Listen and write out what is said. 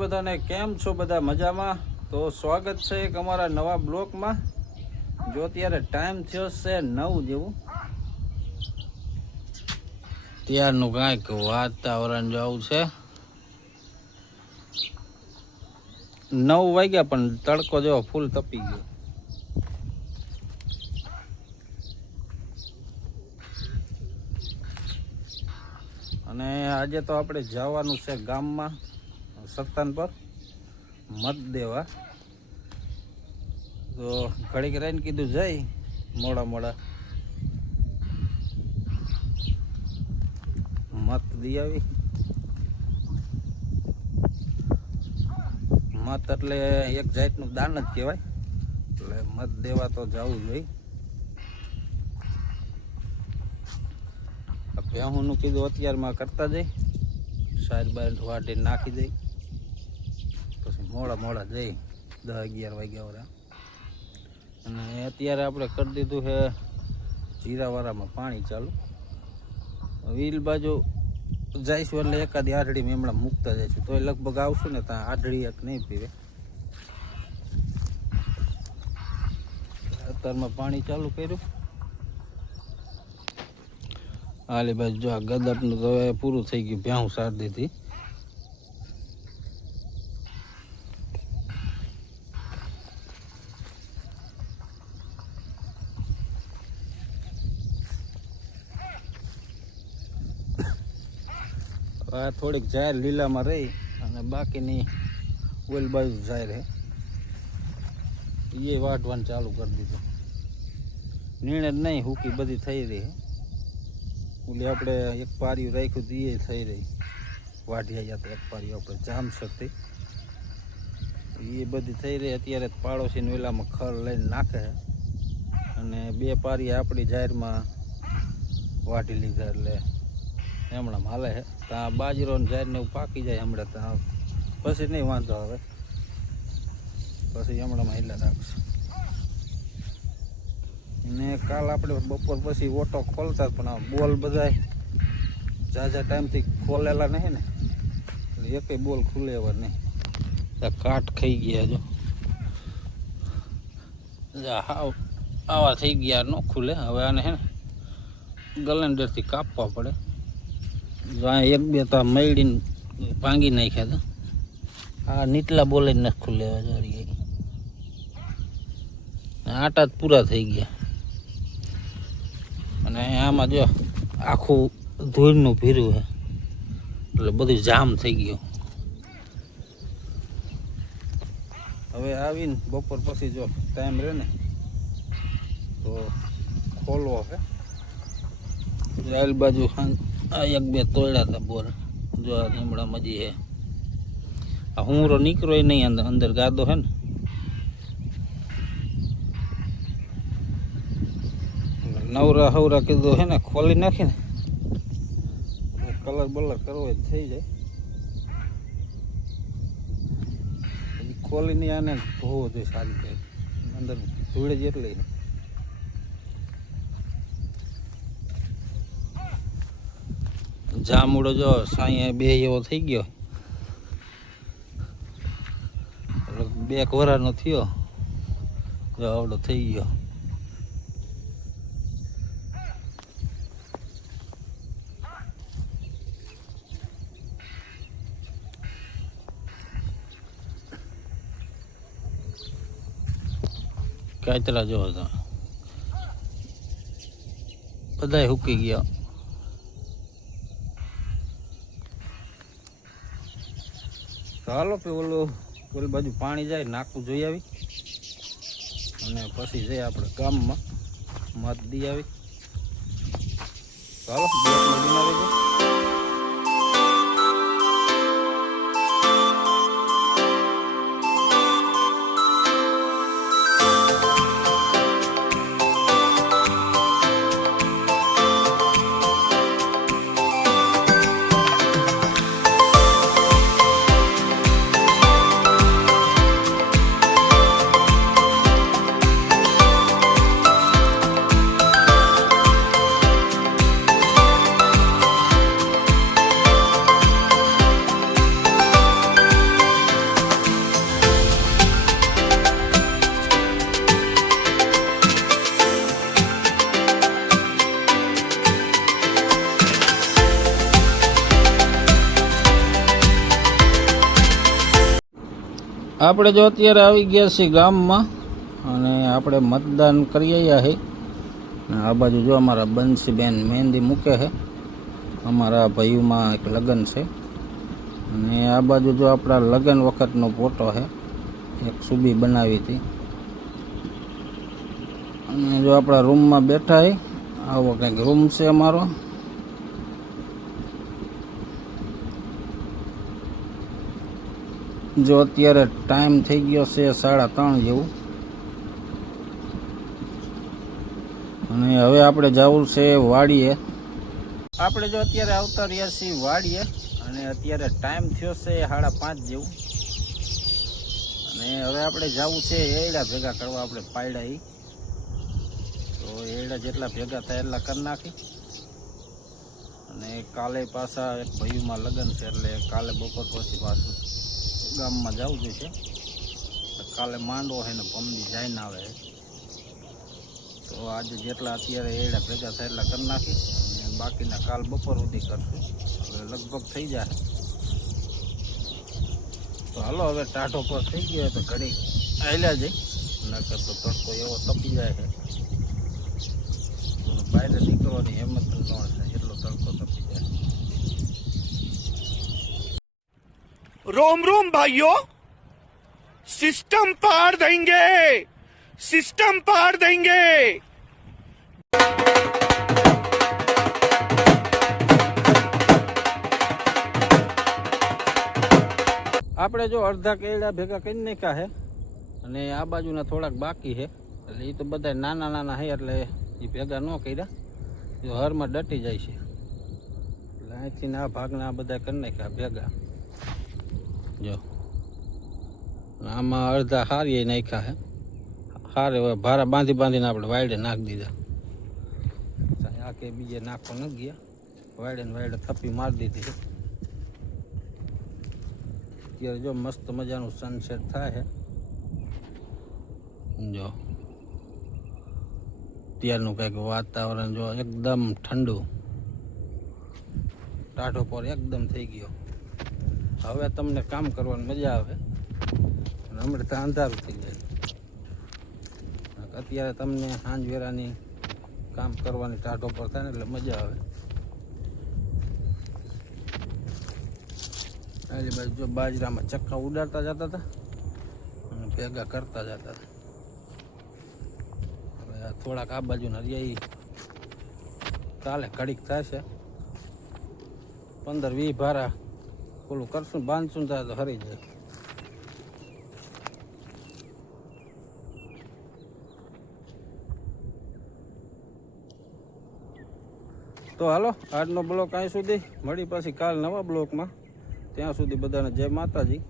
બધાને કેમ છો? બધા મજામાં? તો સ્વાગત છે એક અમારા નવા બ્લોકમાં. જો અત્યારે ટાઈમ થયો છે 9 જેવું. ત્યારનું કાંઈક વાતાવરણ જો આવું છે. 9 વાગ્યા પણ તડકો જેવો ફૂલ તપી ગયો. અને આજે તો આપણે જવાનું છે ગામમાં સત્તાન પર મત દેવા. તો ઘડીક રહીને કીધું જઈ મોડા મત દી આવી. મત એટલે એક જાતનું દાન જ કહેવાય, એટલે મત દેવા તો જવું જોઈએ. ભેહુંનું કીધું અત્યારમાં કરતા જઈ, સાઈડ બાઈડ વાટી નાખી દઈ, પછી મોડા જઈ 10-11 વાગ્યા વાળા. અને અત્યારે આપણે કરી દીધું છે જીરાવાળામાં પાણી ચાલુ. વીલ બાજુ જઈશું એટલે એકાદી આઢળી મેમણા મૂકતા જઈશું, તો લગભગ આવશું ને ત્યાં આઢળી એક નહીં પીવે. અત્યારમાં પાણી ચાલુ કર્યું. હાલી બાજુ જો આ ગદપનું તો હવે પૂરું થઈ ગયું, ભેહું સાર દીધી. આ થોડીક જાહેર લીલામાં રહી અને બાકીની ઓલ બાજુ જાહેર હે એ વાટવાનું ચાલુ કરી દીધું. નિર્ણય જ નહીં, હુકી બધી થઈ રહી. ઓલી આપણે એક પારિયું રાખ્યું તો એ થઈ રહી, વાઢિયા તો એક પારિયું આપણે જામ શકતી એ બધી થઈ રહી. અત્યારે પાડોશીને વેલામાં ખર લઈને નાખે અને 2 પારિયા આપણી જાહેરમાં વાઢી લીધા, એટલે હમણાં હાલે છે. ત્યાં બાજરો ને જાહેરને એવું પાકી જાય હમણાં, ત્યાં પછી નહીં વાંધો આવે, પછી હમણાંમાં હેલા રાખશે. ને કાલ આપણે બપોર પછી ઓટો ખોલતા, પણ આ બોલ બધા ઝાઝા ટાઈમથી ખોલેલા નહીં ને, એટલે એકેય બોલ ખુલે એવા નહીં. કાટ ખાઈ ગયા જો હાવ આવા થઈ ગયા, ન ખુલે. હવે આને હે ને ગલેન્ડરથી કાપવા પડે. જો આ 1-2 તો મૈડીને ભાંગી નાખ્યા હતા. આ નીટલા બોલે ન ખુલે. આટા જ પૂરા થઈ ગયા. અને આમાં જો આખું ધૂળનું ભીરું છે, એટલે બધું જામ થઈ ગયું. હવે આવીને બપોર પછી જો ટાઈમ રહે ને તો ખોલવો છે. આલ બાજુ આ 1-2 તોડ્યા હતા બોર. જો આ લીમડા મજી છે. આ હુંરો નીકળો નહીં, અંદર ગાદો છે ને. નવરા હવરા કીધું હે ને ખોલી નાખી ને કલર બલર કરવો જ થઈ જાય. ખોલીને આને ધોવો જોઈએ સારી રીતે, અંદર ધૂળે જ એટલી. જામુડો જો સાંઈ 2 એવો થઈ ગયો, 2 વરાનો થયો જો આવડો થઈ ગયો. કાતરા જો બધા હુકી ગયા. ચાલો ઓલી બાજુ પાણી જાય નાખવું જોઈ આવી, અને પછી જઈએ આપણે ગામમાં મત દી આવી. ચાલો આપણે જો અત્યારે આવી ગયા છીએ ગામમાં અને આપણે મતદાન કરી આવ્યા છે. આ બાજુ જો અમારા બંસીબેન મહેંદી મૂકે છે. અમારા ભાઈઓમાં એક લગ્ન છે અને આ બાજુ જો આપણા લગ્ન વખતનો ફોટો છે, એક સુબી બનાવી હતી. અને જો આપણા રૂમમાં બેઠા છે, આવો કંઈક રૂમ છે અમારો. જો અત્યારે ટાઈમ થઈ ગયો છે 3:30 જેવું અને હવે આપણે જવું છે વાડીએ. આપણે જો અત્યારે આવતા રહ્યા છીએ વાડીએ અને અત્યારે ટાઈમ થયો છે 5:30 જેવું અને હવે આપણે જવું છે એડા ભેગા કરવા. આપણે પાયડા ઈ તો એડા જેટલા ભેગા થાય એટલા કરી નાખી અને કાલે પાછા એક ભાઈમાં લગ્ન છે એટલે કાલે બપોર પછી પાછું ગામમાં જવું જોઈએ. કાલે માંડવો છે ને પમદી જઈને આવે તો આજે જેટલા અત્યારે એડા ભેગા થાય એટલા કરી નાખી અને બાકીના કાલ બપોર સુધી કરશું. હવે લગભગ થઈ જાય તો હાલો હવે ટાઢો પર થઈ ગયો તો ઘડી આયલા જઈ, નકર તો તડકો એવો તપી જાય છે બહાર નીકળવાની હિંમત ન થાય, એટલો તડકો તપી જાય. रोम रोम भाइयों, सिस्टम पार देंगे, सिस्टम पार देंगे। આપણે જો અડધા કેળા ભેગા કરી નાખ્યા છે અને આ બાજુના થોડાક બાકી છે. એટલે એ તો બધા નાના નાના છે એટલે એ ભેગા ન કર્યા, જો હરમાં ડટી જાય છે એટલે અહીંથી આ ભાગના આ બધા કરી નાખ્યા ભેગા. જો આમાં અડધા હારીએ નાખ્યા છે. હારે હવે ભારા બાંધી બાંધીને આપણે વાયડે નાખી દીધા. આ કે બીજે નાખવા ન ગયા, વાયડે ને વાયડે થપ્પી મારી દીધી. અત્યારે જો મસ્ત મજાનું સનસેટ થાય છે. જો ત્યારનું કંઈક વાતાવરણ જો એકદમ ઠંડુ, ટાઢો પર એકદમ થઈ ગયો. હવે તમને કામ કરવાની મજા આવે, હમણાં તો અંધારું થઈ જાય. અત્યારે તમને સાંજ વેરાની કામ કરવાની ટાઢો પર થાય ને એટલે મજા આવે. આલી બાજુ જો બાજરામાં ચક્કા ઉડાડતા જતા હતા અને ભેગા કરતા જતા હતા. હવે થોડાક આ બાજુ હરિયાઈ કાલે ઘડીક થશે, 15-20 ભારા ઓલું કરશું બાંધશું થાય તો હરી જાય. તો હાલો આજનો બ્લોક અહીં સુધી, મળી પાછી કાલ નવા બ્લોકમાં. ત્યાં સુધી બધાને જય માતાજી.